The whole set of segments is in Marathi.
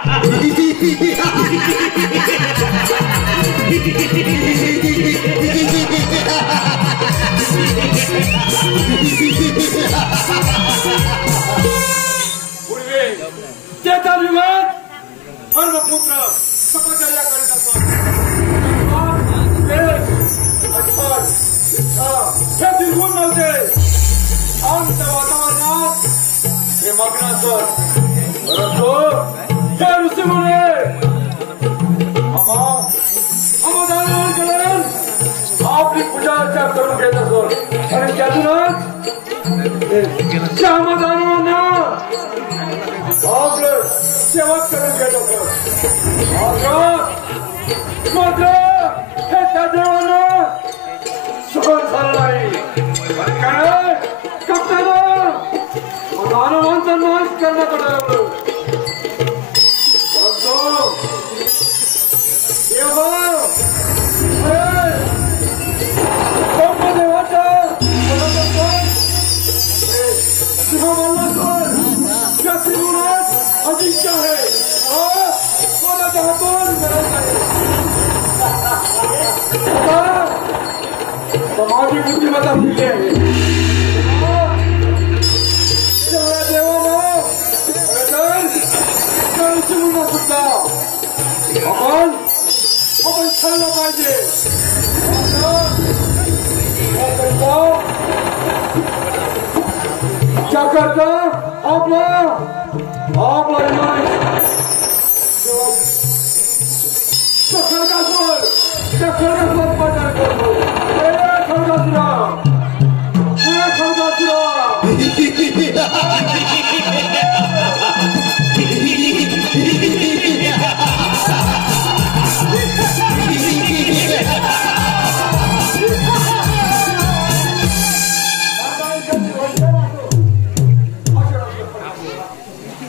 पूर्वी त्याचा विवाद धर्मपुत्र तपश्चर्या करीत असत. हे निर्गुण नव्हते. शांत वातावरणात हे मग्न असत. परंतु हे ऋषीमुनी आपली पूजा अर्चा करून घेत असत. आणि त्यातूनच श्यामदानवांना आपलं सेवक करून घेत असत. मात्र हे त्या देवांना सहन झालं नाही. काय दानवांचा नाश करण्यात आला. अजिंक्य आहे. कोणाच्या हातून माझी बुद्धिमत्ता फुटली आहे. देवानं सुद्धा आपण ठरलं पाहिजे. त्याकरता आपला खडकासुर त्या खडकासुरात पाचार करतो. खडकासुरा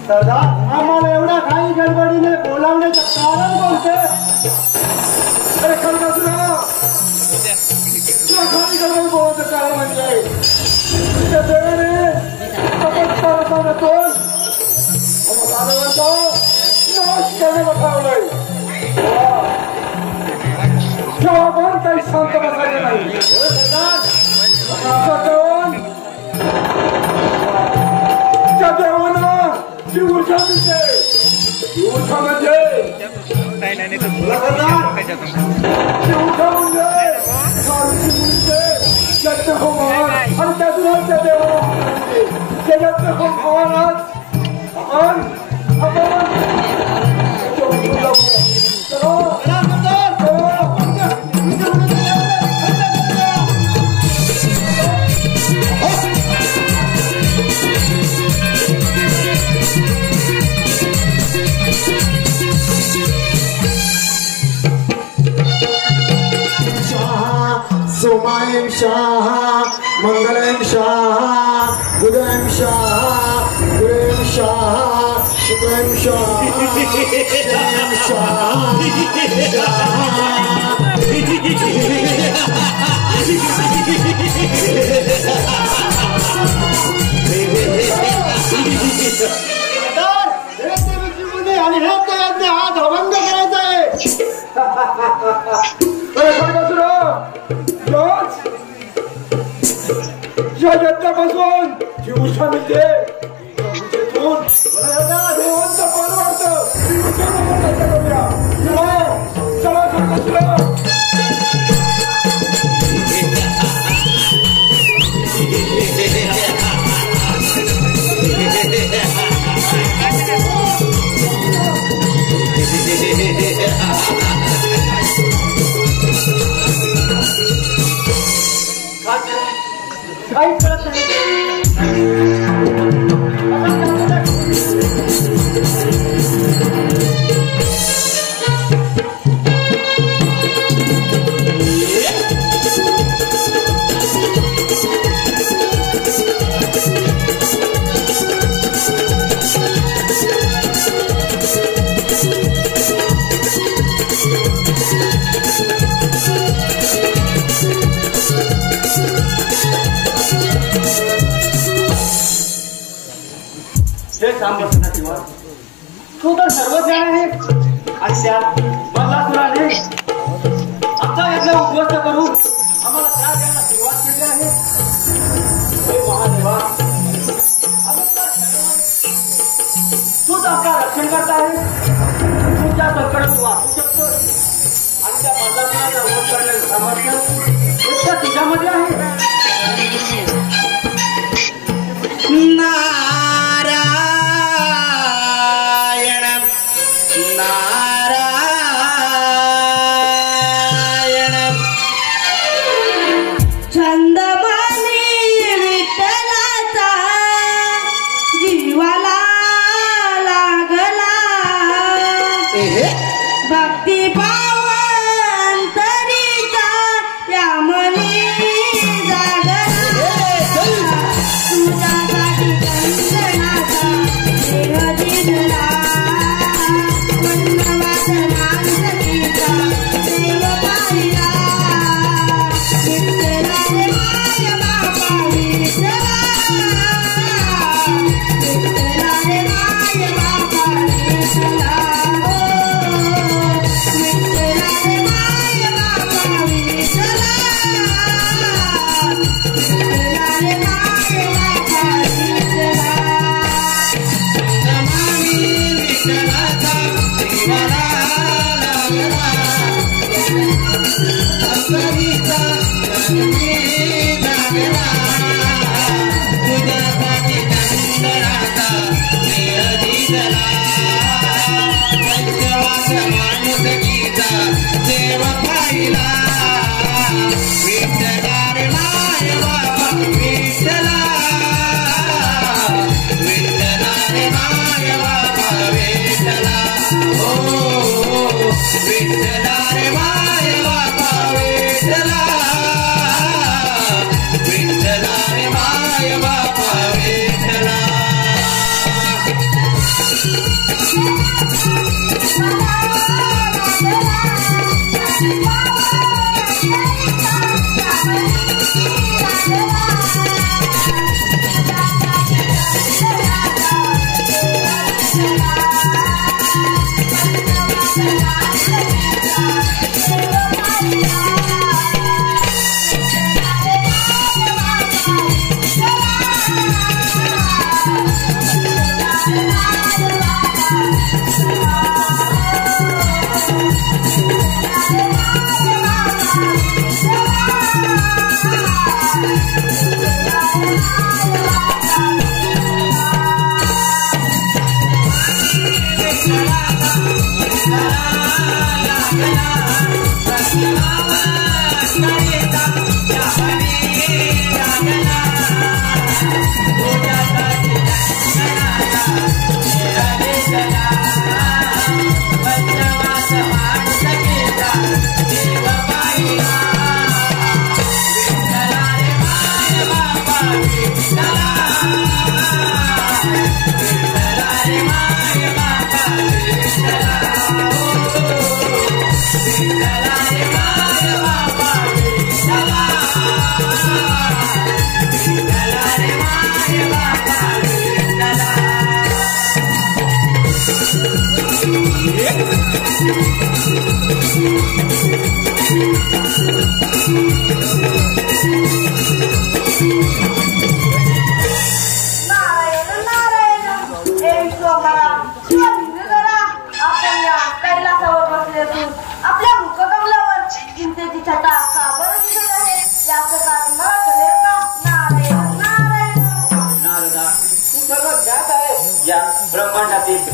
दादा आम्हाला एवढा काही गडबडीने बोलावण्याचं कारण कोणते? अरे खडकासुरा तुला खाली गडबड बोलायचं कारण म्हणजे त्या देवाने तपस्कारातून नाश करणे बसवलंय. तेव्हा पण काही शांत बसायचं नाही. त्या देवानं जी ऊर्जा मिळते ती ऊर्जा म्हणजे यज्ञ होमान आणि त्यातूनच त्या देवाला ते यज्ञ होमानात आपण सोमायं शाह मंगलं शाह बुधं शाह गुरुं शाह शुक्रं शाह शनिं शाह आणि हे यज्ञ हात अभंग करायचा आहे. या यज्ञापासून जी ऊर्जा मिळते चला खडकासुरा काही कळत नाही. तू तर सर्वज्ञ तयार आहे आणि त्यात बदलापुराने आमचा यज्ञ उद्ध्वस्त करून आम्हाला त्रास द्यायला सुरुवात केली आहे. हे महादेवा, तूच आमचा रक्षण करता आहे. तुझ्या संकटात वाचू शकतो आणि त्या बदलापुराचा वध करण्याचं सामर्थ्य एकट्या तुझ्यामध्ये आहे.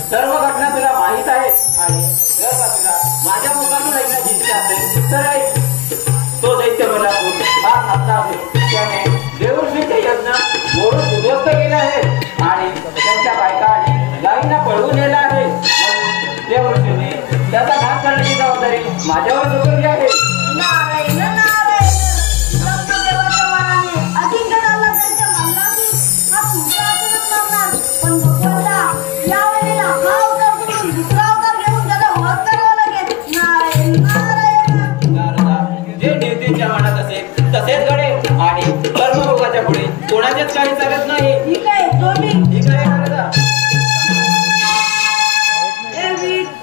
सर्व घटना तुला माहित आहे आणि जर का तुला माझ्या मुखातून ऐकण्याची इच्छा असेल तर तो दैत्य मला भाग घातला आहे. त्याने देवऋषीचे यज्ञ मोडून उद्ध्वस्त केले आहे आणि त्यांच्या बायका आणि गायींना पळवून नेला आहे. देवऋषीने त्याचा नाश करण्याची जबाबदारी माझ्यावर सोपवली आहे. नारायण नारायण देवाच्या मनाने अजिंक्य झाला त्यांच्या मनातून हा तुमचा आचरणच लागणार. पण भगवंता यावेळेला हा अवतार सोडून दुसरा अवतार घेऊन त्याला वध करावा लागेल. नारायण नारायण. नारदा, जे नियतीच्या मनात असेल तसेच घडे आणि कर्मभोगाच्या पुढे कोणाचेच काही चालत नाही. ठीक आहे तो मी ठीक आहे नारदा. विठ्ठल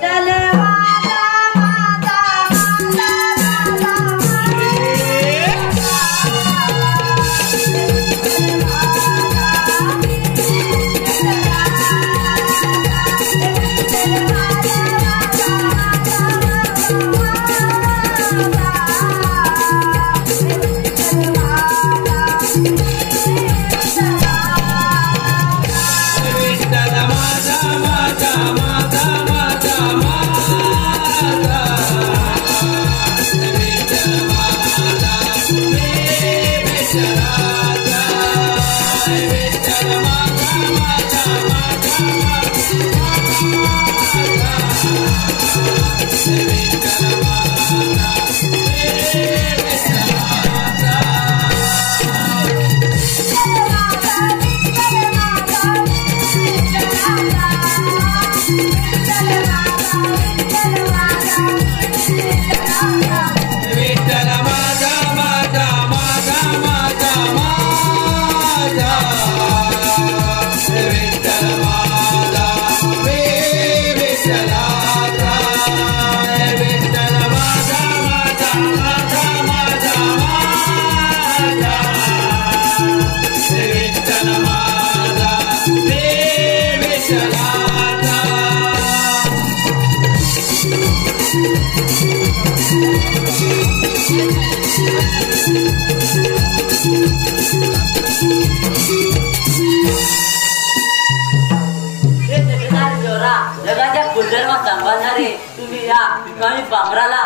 जगाच्या गुंडरमा सांभाळणारे तुम्ही या ठिकाणी बांगराला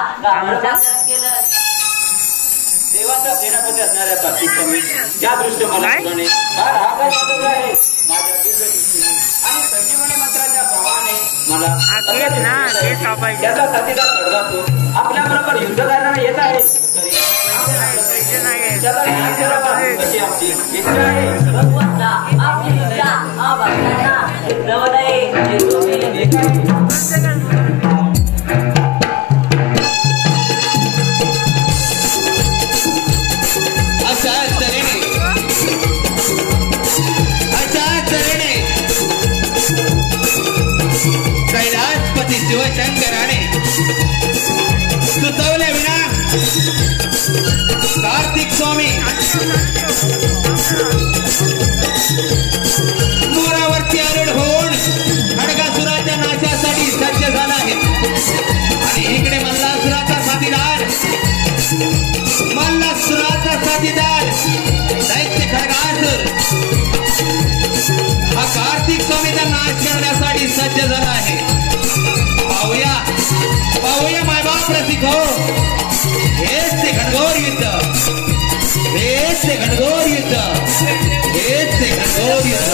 केलं. देवाचा सेनापती असणाऱ्या कार्तिक स्वामी या दृष्टी मला पुराणे फार आकाश वाजवला आहे माझ्या दिव्य दृष्टीने आणि संजीवनी मंत्राच्या प्रभावाने मला त्याचा साथीदार खडगा तो आपल्या बरोबर युद्ध करायला येत आहे त्याचा न्याय करावा अशी आमची इच्छा आहे. भगवंता आपली इच्छा हा भक्तांना नवदय कैलासपती शिवशंकराने सुचवल्या विना कार्तिक स्वामी मोरावरती आरूढ होऊन खडगासुराच्या नाशासाठी सज्ज झाला आहे आणि इकडे मल्लासुराचा साथीदार दैत्य खडगासुर हा कार्तिक स्वामीचा नाश करण्यासाठी सज्ज झाला आहे. पाहूया मायबाप रसिक हो, हेच ते घनघोर युद्ध, हेच ते घनघोर युद्ध, हेच ते घनघोर युद्ध.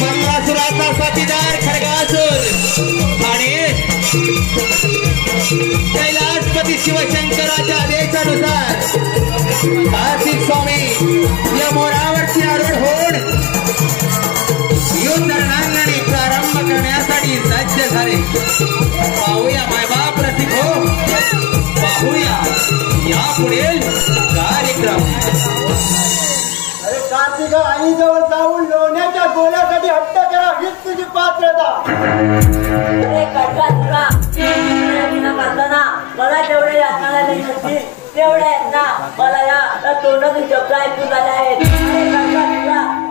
मल्लासुराचा साथीदार खडगासुर आणि कैलासपती शिवशंकराच्या आदेशानुसार कार्तिक स्वामी या मोरावरती आरूढ होऊन युद्ध रणांगणी प्रारंभ करण्यासाठी सज्ज झाले. पाहूया मायबाप रसिक हो, पाहूया या पुढील कार्यक्रम. अरे कार्तिका आईजवळ जाऊन लोण्याच्या गोल्यासाठी हट्ट करा हीच तुझी पात्रता. मला तेवढे यातना नसतील तेवढ्या ना मला या तोंडातून शब्द ऐकून झाले आहेत.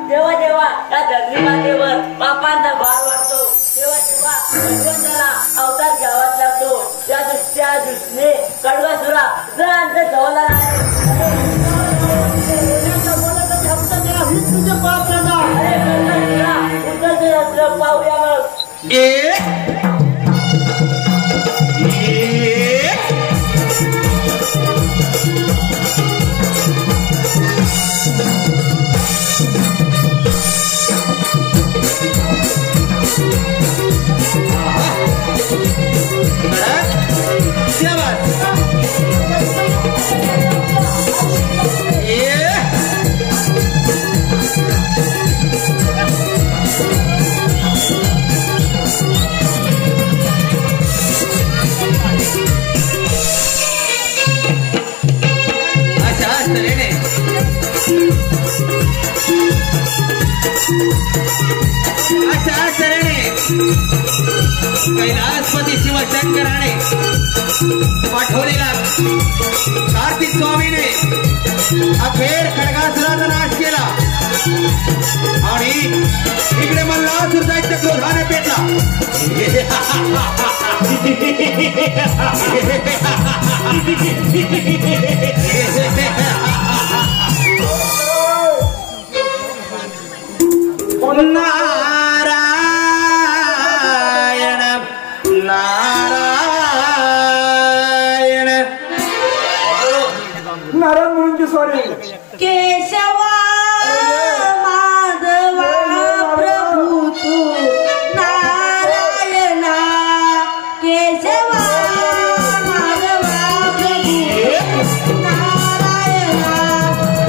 जेव्हा जेव्हा या धरणी मातेवर पापांचा भार वाढतो तेव्हा तेव्हा भगवंताला अवतार घ्यावाच लागतो. त्या दृष्टीने कडवासुरा जरांचा जवळला आहे. पाहूया मग. कैलासपती शिवशंकराने पाठवलेला कार्तिक स्वामीने अखेर खडगासुराचा नाश केला आणि इकडे मल्लासुर दैत्य क्रोधाने पेटला. नारायण नारायण नारायण म्हणून सॉरी केशवा माधवा प्रभू तू नारायणा केशवा माधवा प्रभू नारायणा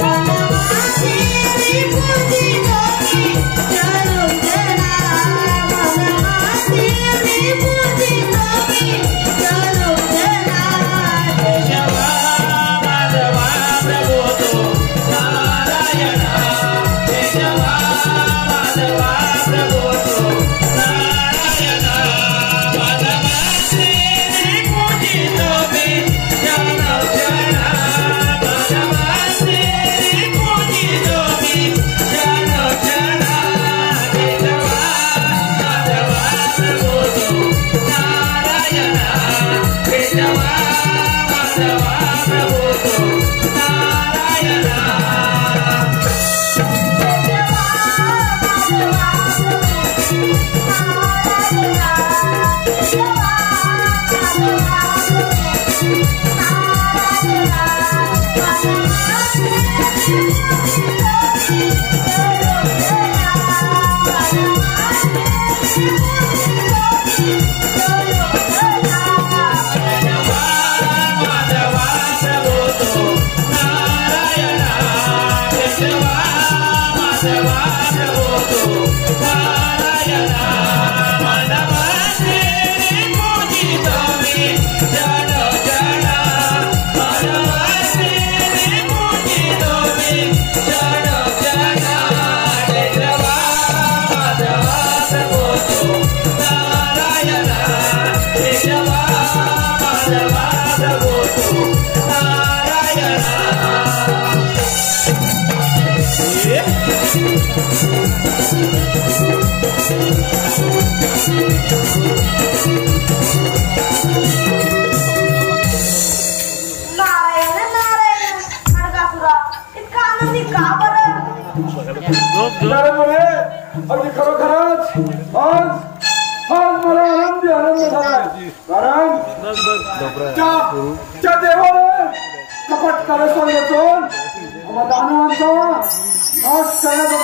वनवासी विभूतिनो चरुजना वनवासी विभूतिनो चरुजना केशवा अगदी खरोखरच आज मला आनंद झालाय. कारण त्या देवाने कपट करसून येतून दानवांचा नाश करण्याचा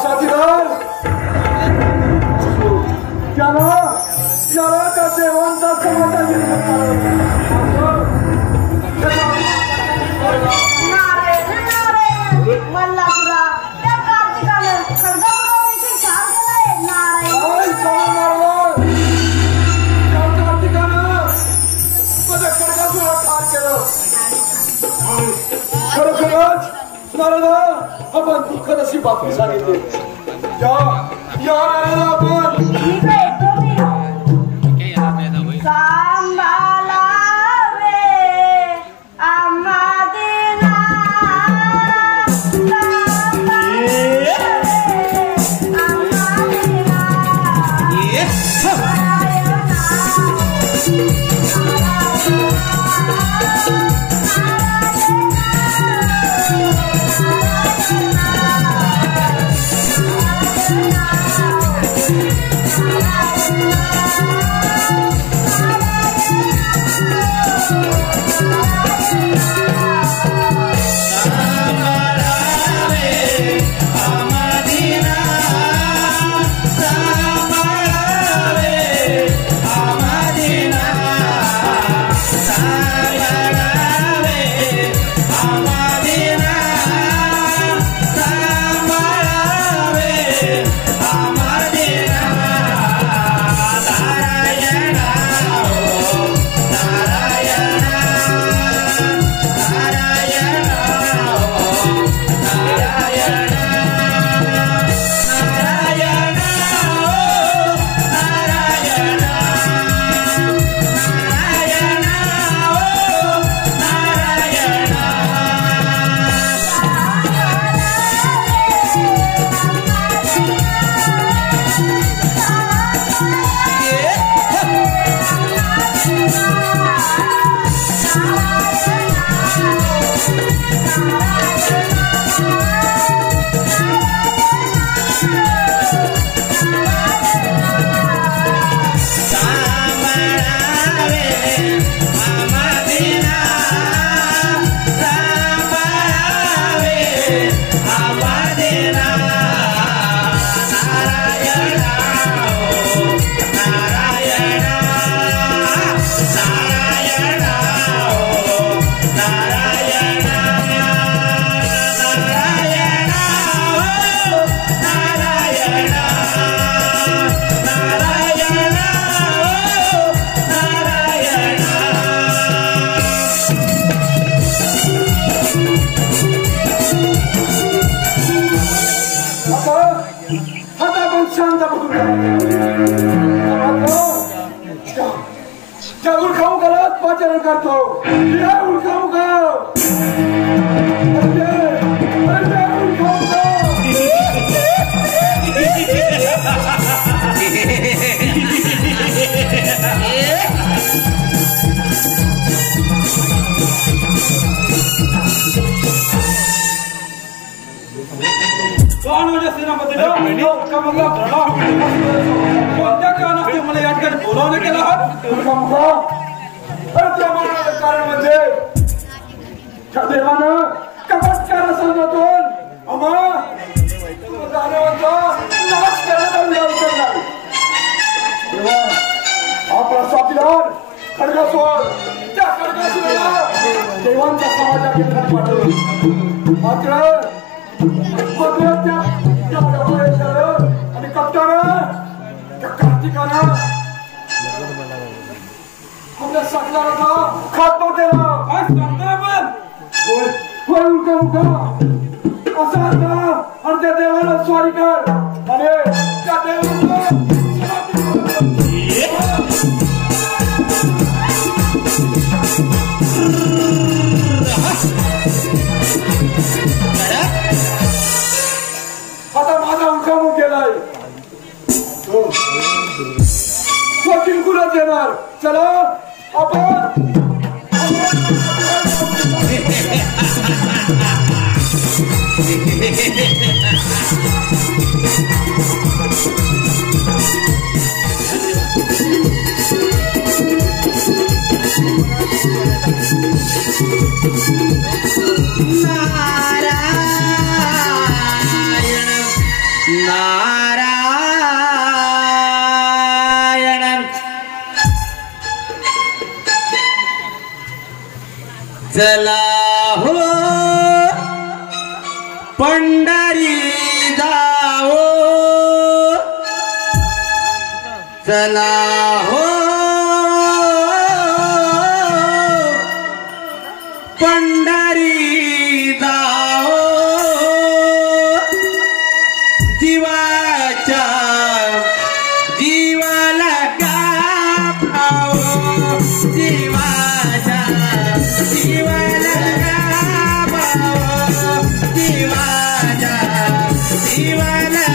साथीदार त्याला त्या देवांचा समाधान मल्लासुरा त्या कार्तिकानं खडगापुरावर देखील ठार केलंय. नारायण खरोखरच नारदा आपण दुःखद अशी बातमी सांगितली. या नारदा आपण ठीक आहे सांभाळावे आम्हा देना Yeah. कोणत्या कारणाने मला या ठिकाणी बोलावलं केलं कारण म्हणजे त्या देवानं चमत्कार सांगतून आपला साथीदार खडगासोर त्या खडगासोरला देवांच्या समाजात पाठवलं मात्र आणि कप्तानं त्या कार्तिकानं आपल्या साथीदाराचा खात्मा केला काय सांगताय आपण असा आणि त्या देवाला स्वारी कर आणि त्या देवाला आता माझा उठावून गेलाय तो जिंकूनच येणार चला आपण चला हो पंढरी जाओ चला हो पंढरी जाओ जीवाच्या जीवाला गाव जीवाच्या जीवाला गाव जीवाच्या जीवाला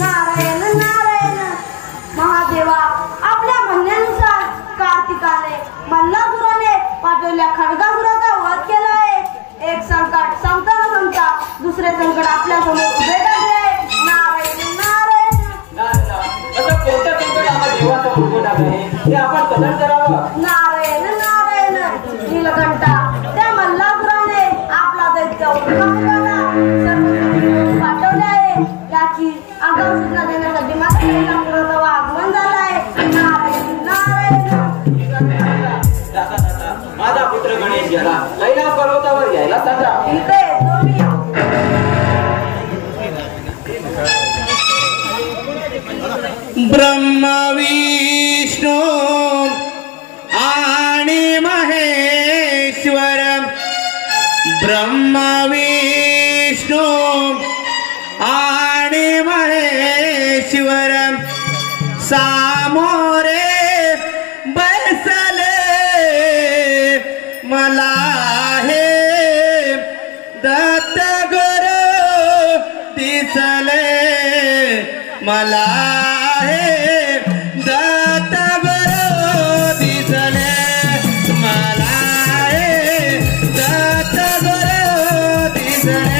नारायण नारायण महादेवा आपल्या म्हणण्यानुसार कार्तिक येणार आहे ते आपण कथन करावं. नारायण नारायण नीलकंठा त्या मल्हापुराने आपला दैत्य पाठवले आहे. याची आगाऊ सूचना देण्यासाठी माझ्या आगमन झालं आहे. नारायण नारायण. माझा पुत्र गणेश गेला कैलास पर्वतावर यायला सांगा. ब्रह्मा विष्णू आणि महेश्वर, ब्रह्मा विष्णू आणि महेश्वर सामोरे बसले मला हे दत्त गुरु दिसले मला हे दत्त गुरु दिसले मला हे दत्त गुरु दिसले.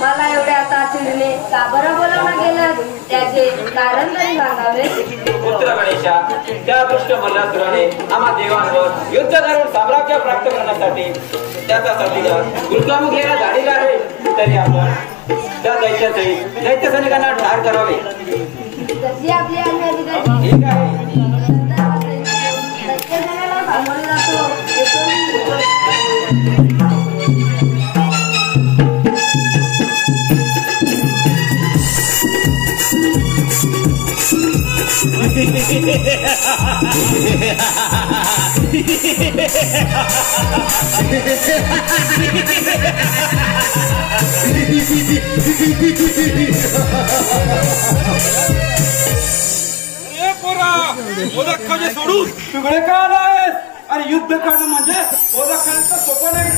मला एवढ्या तातडीने का बरं बोलावलं गेलं त्याचे कारण तरी सांगावे. पुत्र गणेशा, त्या दुष्ट मल्हासुराने आम्हा देवांवर युद्ध करून साम्राज्य प्राप्त करण्यासाठी त्याचा साथीदार गुलकामुख याला झालेला आहे. तरी आपण त्या दैत्य सैनिकांना ठार करावे. जशी आपली आज्ञा ठीक आहे. सामोरे जातो. मोदक खाणे सोडून तुकडे का आलायस? आणि युद्ध करणं म्हणजे मोदक खाण्याचं सोपं नाही.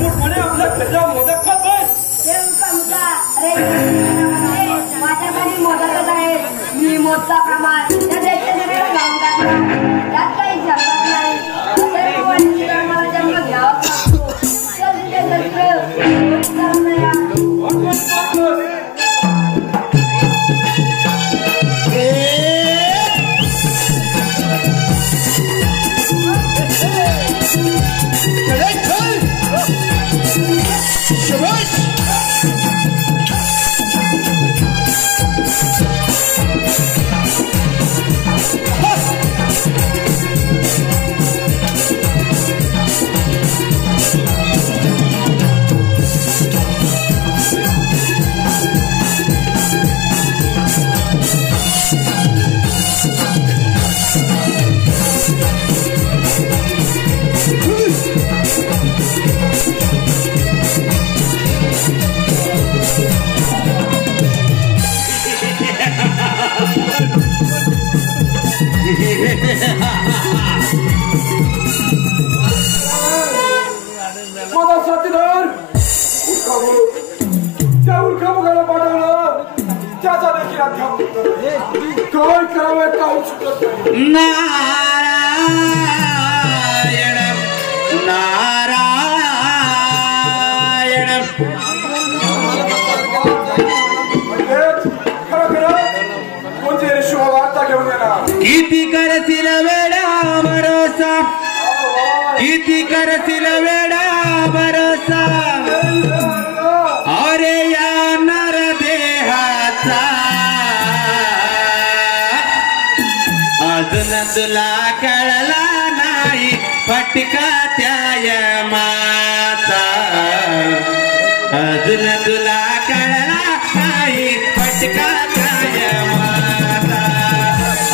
मोठपणे आपल्या घरच्या मोदक खातोय. माझ्यासाठी मोदकच आहे. मी मोजचा प्रमाण त्या दैत्याला लावून टाकला. त्यात काही जमत नाही. मला जन्म घ्यावा लागतो. त्याचा देखील अध्याप काय करावे काही सुचत नाही. नारायण नारायण कोणती शुभवार्ता घेऊन येणार. किती करतील वेडा भरोसा किती करतील वेडा भरोसा अरे या नर देहाचा अजून तुला कळला नाही फटका त्या यमाचा अजून तुला कळला नाही फटका त्या यमाचा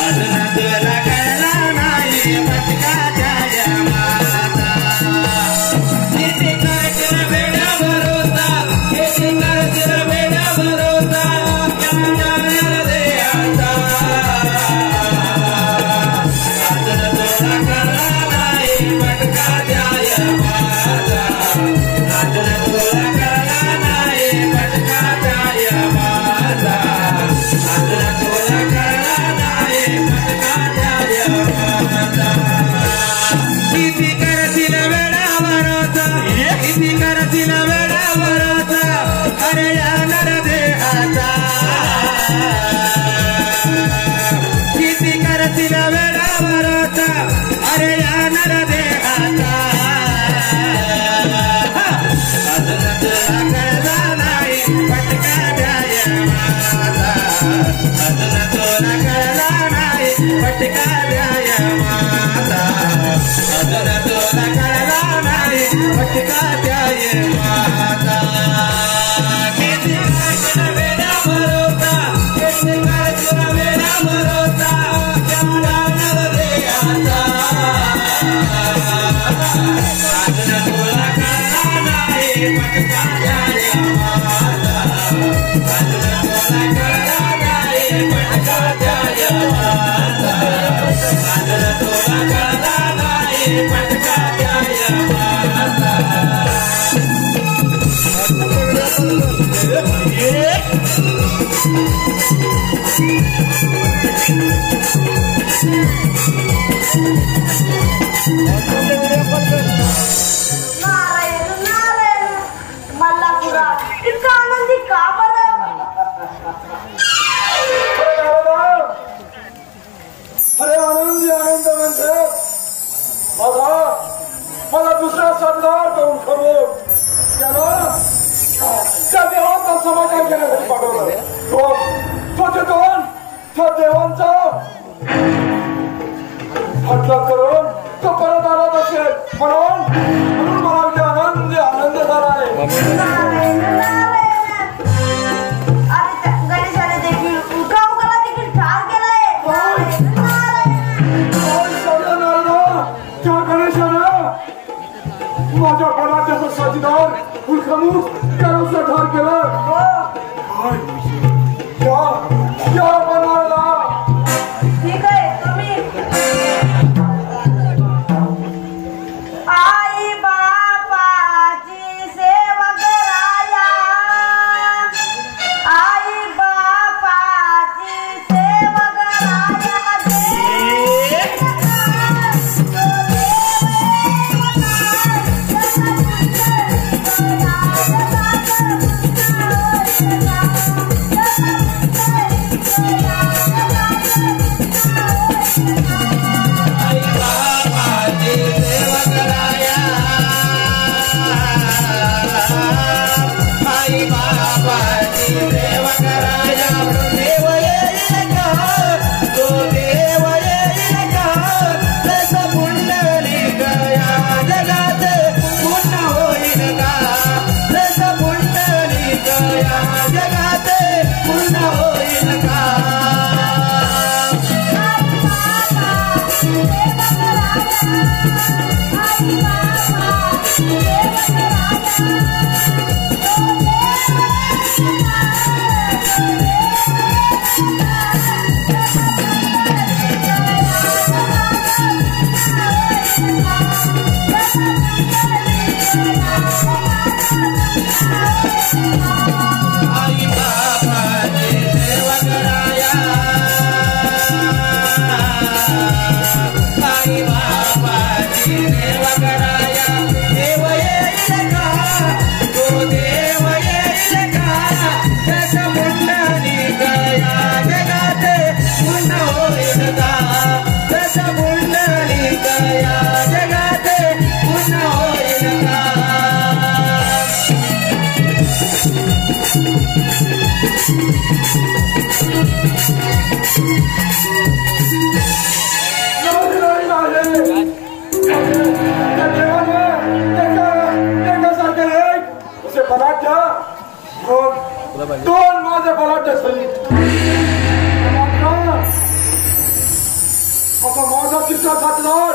अजून तुला कळला नाही फटका त्या यमाचा किती करतील वेडा भरोसा किती करतील वेडा भरोसा या नर देहाचा किती करतील वेडा भरोसा किती करतील वेडा भरोसा अरे या नर देहाचा किती करतील वेडा भरोसा अरे या नर देहाचा अजून तुला कळला नाही फटका त्या यमाचा अजून तुला कळला नाही फटका त्या यमाचा अजून तुला कळला नाही फटका त्या यमाचा किती करतील वेडा भरोसा किती करतील वेडा भरोसा या नर देहाचा अजून तुला कळला नाही फटका त्या यमाचा अजून तुला कळला नाही फटका त्या यमाचा अजून तुला कळला नाही फटका त्या यमाचा नारायण नारायण मल्लापुरा इतका आनंदी का बरं? अरे आनंदी आनंद म्हणजे बघा मला दुसरा सरदार करून खबर त्या देवाचा समाचार घेण्यासाठी पाठवलं. तो चेतन त्या देवांचा हट्टा करून तो परत आला असेल म्हणून मला इथे आनंद आनंद झाला आहे. नारायण नारायण अरे त्या गणेशाने देखील उगाला देखील ठार केलाय. नारायण नारायण त्या गणेशानं माझ्या बलाढ्याचा साथीदार उल्खमुख त्याला ठार केलं. या बनाला ठीक आहे तुम्ही आई बापाची सेवा कराया आई बापाची सेवा कराया आई बाबाची सेवा दोन माझे बलाढ्य सैनिक आता माझा तिसरा साथीदार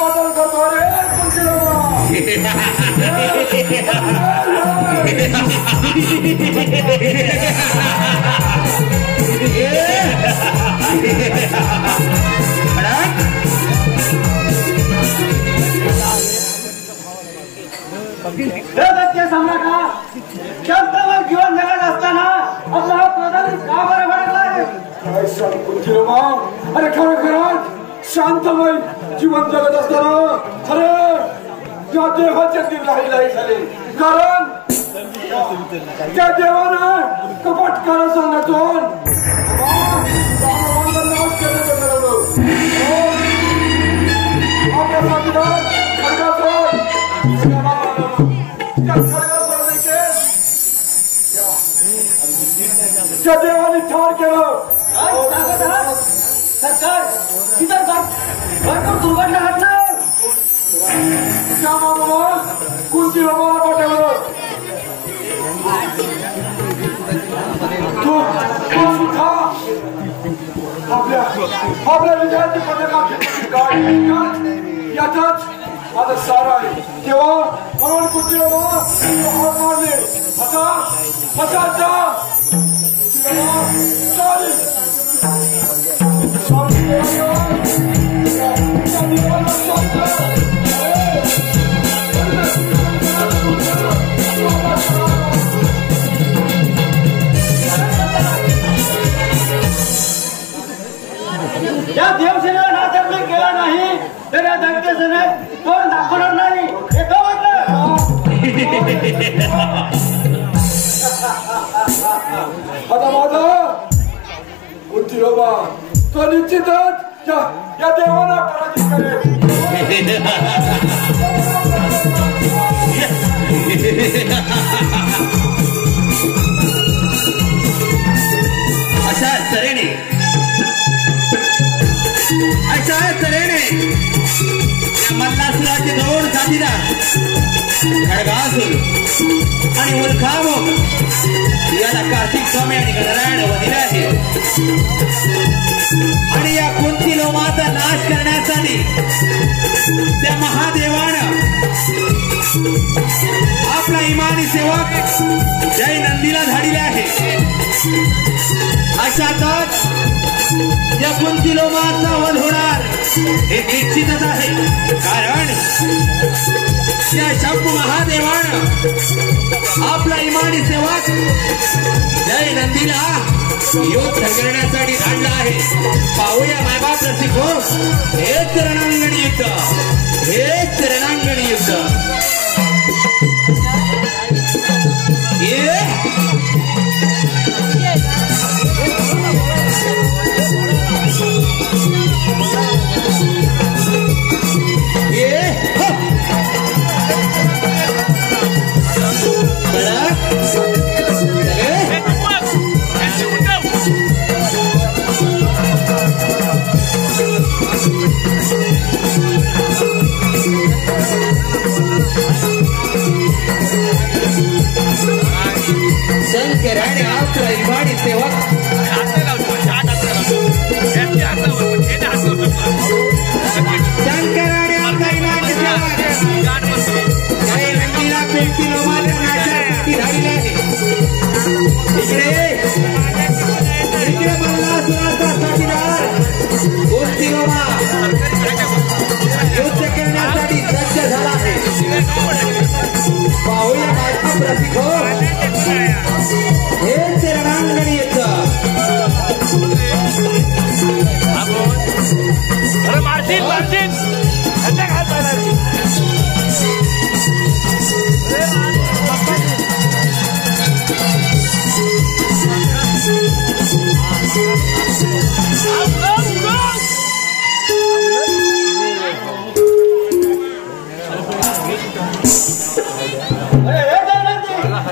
बदल करतो रे सम्राटा शांतमय जीवन जगत असताना आपला हा प्रधान का बरं भडकलाय? अरे खरोखरच शांतमय जीवन जगत असताना अरे या देवाचे दिन राहिलाय झाले कारण त्या देवानं कपटकार संघातून नाश करण्याचं ठरवलं. आपल्या साथीदार त्या देवाने ठार केलं. सरकार इतर भरपूर दुर्घटना घडणार. त्यामागोमा कुंती लोकांना पाठवलं. तू सुद्धा आपल्या विजयाची पदका याचाच माझं सार आहे. तेव्हा म्हणून कुंती लोक मारले या देवसेनेला नाचर मी केला नाही तर या दंगेसेनेत कोण दाखवणार नाही हे का वाटलं? आता माझा कुंती लोबा तो निश्चितच या देवाला पराजित करेल. अशा तऱ्हेने या मल्लासुराचे दोन साथीदार खडगासूर आणि मुलखामुख याला कार्तिक स्वामी आणि गणरायण वधिले आहे. आणि या कुंती लोमाचा नाश करण्यासाठी त्या महादेवानं आपला इमानी सेवक जय नंदीला धाडिले आहे. अशातच या कुंती लोमाचा वध होणार हे निश्चितच आहे. कारण त्या शंभू महादेवानं आपला इमानी सेवक जय नंदीला युद्ध करण्यासाठी धाडला आहे. पाहूया मायबाप रसिको, हेच रणांगण युद्ध, हेच रणांगण युद्ध. शंकराने आपला इमानी सेवक शंकराने आपला इमानी सेवक जय नंदीला कुंती लोमाच्या नाशासाठी धाडले आहे. इकडे मल्लासुराचा साथीदार कुंती लोमा युद्ध करण्यासाठी सज्ज झाला आहे. पाहूया मायबाप रसिको, हेच रणांगण युद्ध. अरे हे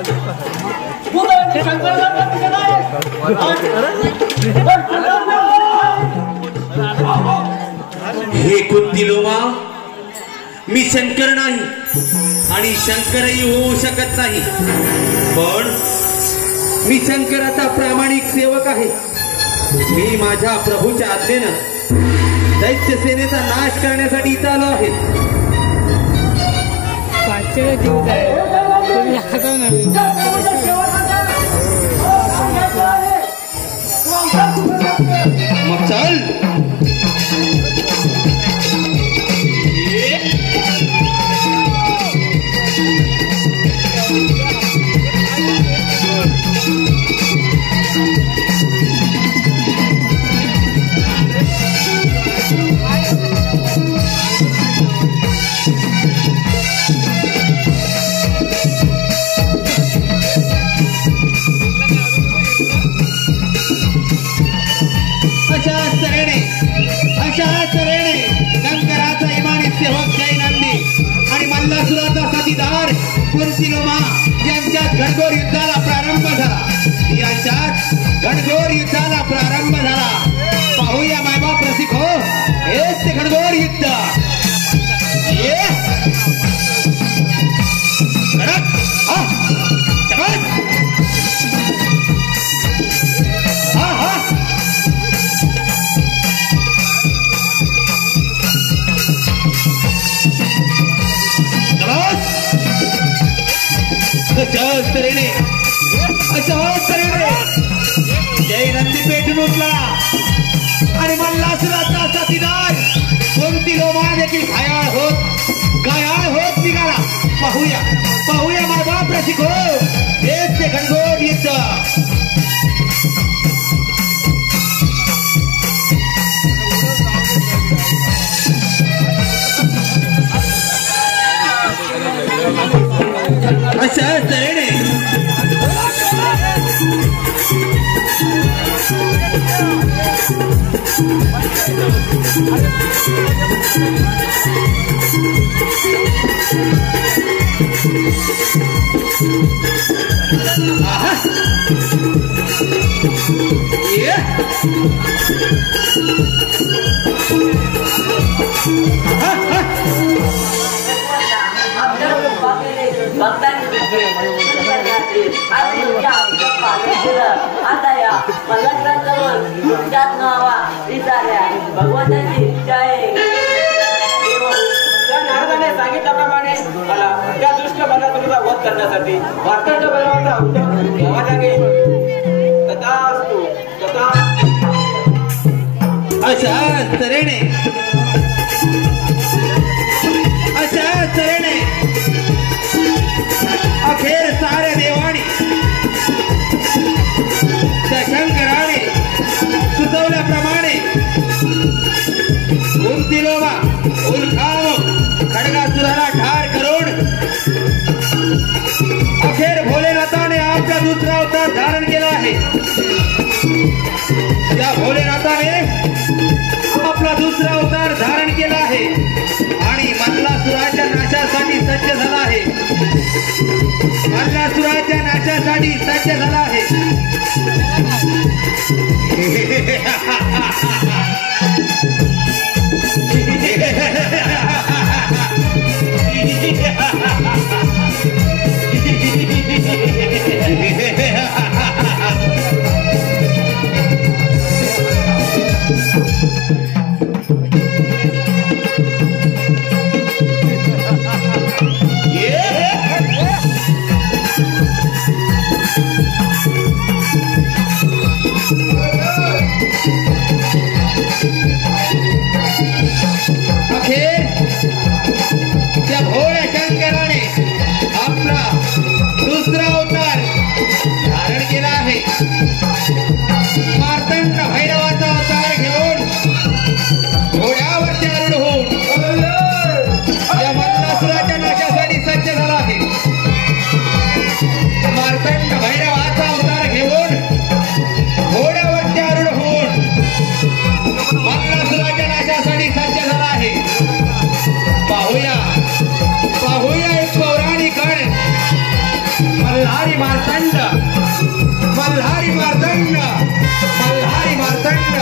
तू शंकराला दिसत आहे. हे कुंतिलोमा, मी शंकर नाही आणि शंकरही होऊ शकत नाही, पण मी शंकराचा प्रामाणिक सेवक आहे. मी माझ्या प्रभूच्या आज्ञेनं दैत्य सेनेचा नाश करण्यासाठी इथं आलो आहे. मग चल. अशा तऱ्हेने शंकराचा इमानी सेवक जैनंदी आणि मल्लासुराचा साथीदार कुंतिलोमा यांच्यात घनघोर युद्धाला प्रारंभ झाला. पाहूया मायबाप रसिक हो, हेच ते घनघोर युद्ध. ये कडक हा अशाच तऱ्हेने जैनंदी पेटून उठला आणि मल्लासुराचा साथीदार कुंतिलोमा देखील घायाळ होत निघाला. पाहूया मायबाप रसिक हो, हेच ते घनघोर युद्ध. अशाच तऱ्हेने आता या भगवंताची जय. त्या नारदाने सांगितल्याप्रमाणे मला त्या दुष्ट बलासुराचा वध करण्यासाठी वार्तांड बलवाचा उद्योग घ्यावा लागेल. तथास्तु तथा. अशाच तऱ्हेने अखेर साऱ्या देवानी त्या शंकराने सुचवल्याप्रमाणे कुंतिलोमा उल्खाव खडगासुराला ठार करून अखेर भोलेनाथाने आपला दुसरा अवतार धारण केला आहे. त्या भोलेनाथाने आपला दुसरा अवतार धारण केला आहे आणि मल्लासुराच्या नाशासाठी सज्ज झाला आहे. पाहूया एक पौराणिक मल्हारी मार्तंड मल्हारी मार्तंड मल्हारी मार्तंड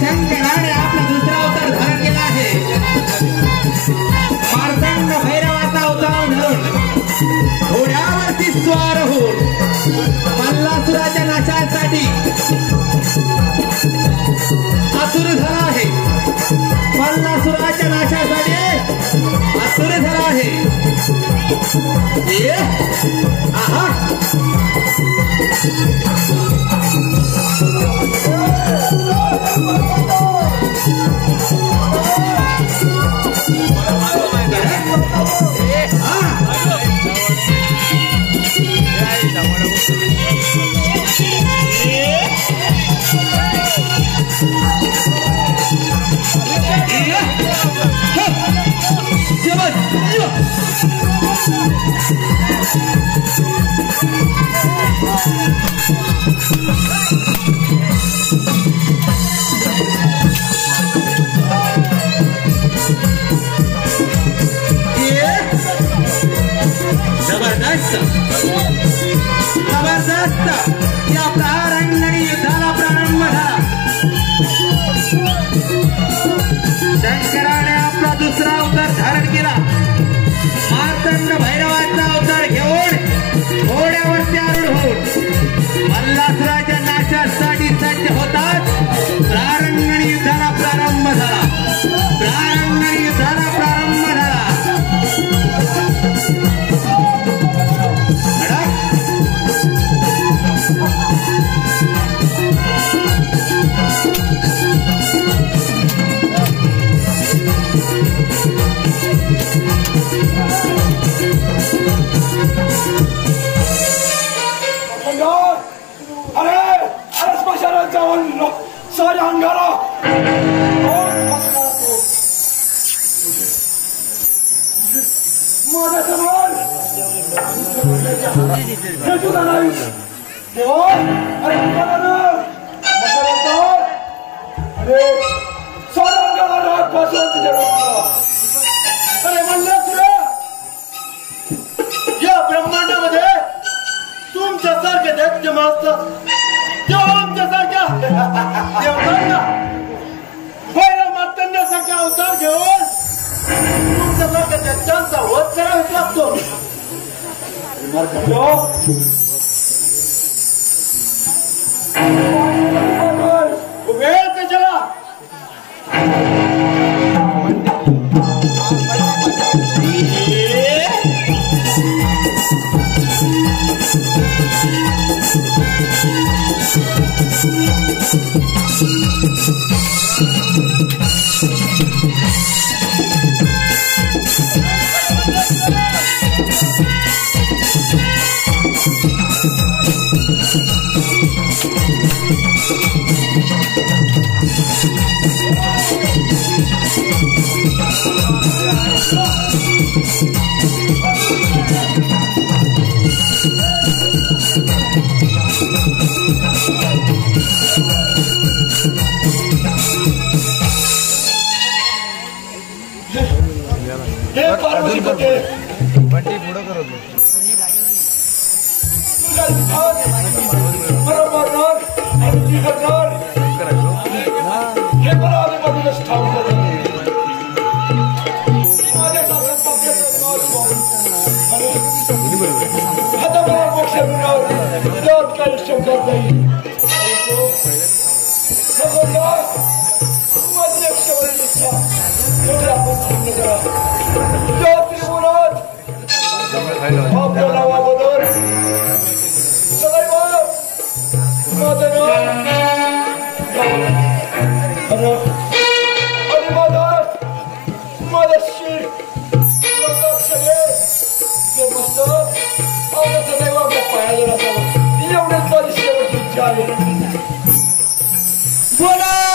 शंकराने आपला दुसरा अवतार धारण केला आहे. मार्तंड भैरवाचा अवतार धरून घोड्यावरती स्वार होऊन मल्लासुराच्या नाशासाठी आतुर झाला आहे. मल्लासुराच्या नाशासाठी आतुर झाला आहे. आहा जबरदस्त या प्रारंगणी युद्धाला प्रारंभ झाला. शंकराने आपला दुसरा अवतार धारण केला. मार्तंड भैरवाचा अवतार घेऊन घोड्यावरती आरूढ होऊन मल्लासुराच्या नाशासाठी सज्ज होतात. प्रारंगणी युद्धाला प्रारंभ झाला. प्रारंगणी युद्धाला प्रारंभ झाला. साऱ्या अंगाला माझा सवाल हे तुला नाही देवा. अरे अरे साऱ्या अंगाला राग पासून अरे मल्लासुरा, या ब्रह्मांडामध्ये तुमच्यासारखे दैत्य असतात. तेव्हा आमच्यासारख्या देवतांना भैरव मार्तंडासारख्या अवतार घेऊन तुमच्यासारख्या दैत्यांचा वध करावाच लागतो. वेळ कशाला? बंटी पुढं करत बरोबर आणि करणार हे मला आधीपासूनच ठाऊक आता मला मोक्ष मिळणार त्यात काही शंका नाही. माझी एक शेवटची इच्छा तेवढी आपण पूर्ण करा. त्या त्रिपुरात आपल्या नावाबरोबर सदैव माझं नाव आणि माझं शीर ते मस्त आपल्या सदैव आपल्या पायाला असावं. एवढेच माझी शेवटची इच्छा आहे. बोला